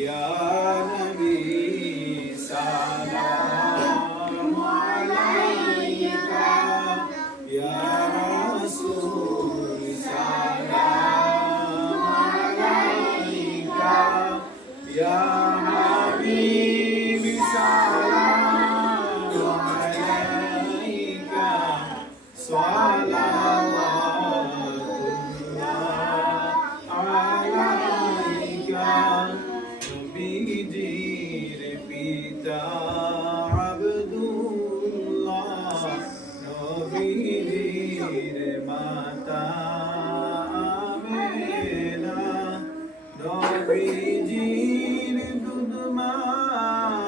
Ya Rasul নবীজির পিতা আব্দুল্লাহ নবীজির মাতা আমেনা নবীজির দুধমা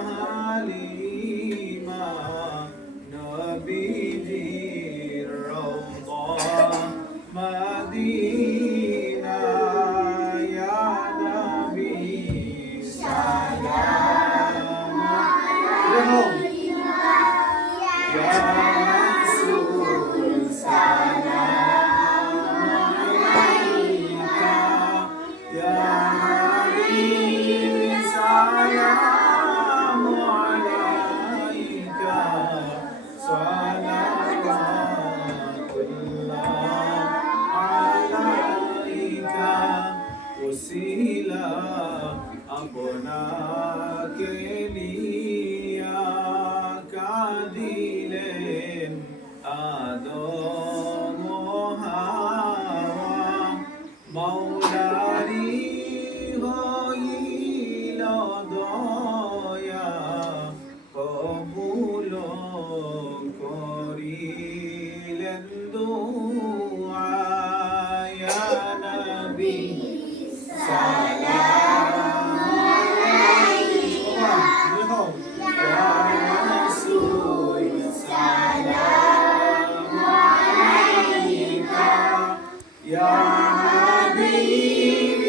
হালিমা নবীজির রওদা মদিনা ওসিলা আপনাকে আদম হাওয়া। মৌলারি হইল দয়া praying